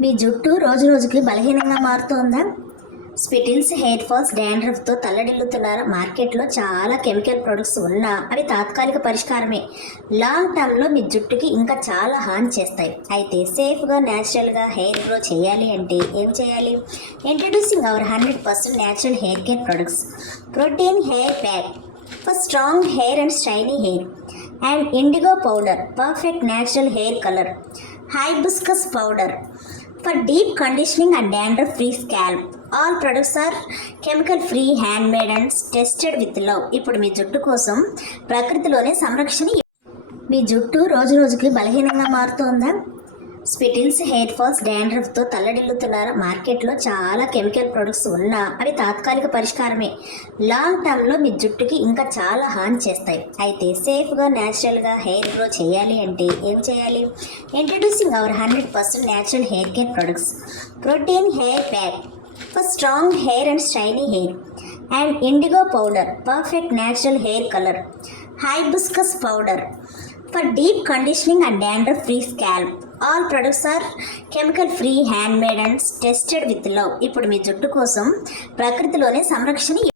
మీ జుట్టు రోజు రోజుకి బలహీనంగా మారుతోందా? స్పిటిల్స్, హెయిర్ ఫాల్స్, డాండ్రఫ్తో తల్లడిల్లుతున్నారా? మార్కెట్లో చాలా కెమికల్ ప్రొడక్ట్స్ ఉన్నా అవి తాత్కాలిక పరిష్కారమే. లాంగ్ టర్మ్లో మీ జుట్టుకి ఇంకా చాలా హాని చేస్తాయి. అయితే సేఫ్గా, న్యాచురల్గా హెయిర్ గ్రో చేయాలి అంటే ఏం చేయాలి? Introducing our 100% natural hair care products. Protein hair pack for strong hair and shiny hair, and indigo powder, perfect natural hair color. Hibiscus powder for deep conditioning and dandruff free scalp. All products are chemical free, handmade and tested with love. ఇప్పుడు మీ జుట్టు కోసం ప్రకృతిలోనే సంరక్షణ. మీ జుట్టు రోజు రోజుకి బలహీనంగా మారుతోందా? స్పిటిల్స్, hair falls, డాండ్రఫ్తో తల్లడిల్లుతున్నారా? మార్కెట్లో చాలా కెమికల్ ప్రొడక్ట్స్ ఉన్నా అవి తాత్కాలిక పరిష్కారమే. లాంగ్ టర్మ్లో మీ జుట్టుకి ఇంకా చాలా హాని చేస్తాయి. అయితే సేఫ్గా, న్యాచురల్గా హెయిర్ గ్రో చేయాలి అంటే ఏం చేయాలి? Introducing our 100% natural hair care products. Protein hair pack for strong hair and shiny hair, and indigo powder, perfect natural hair color. Hibiscus powder for deep conditioning and dandruff free scalp. All products are chemical free, handmade and tested with love. ఇప్పుడు మీ జుట్టు కోసం ప్రకృతిలోనే సంరక్షణ.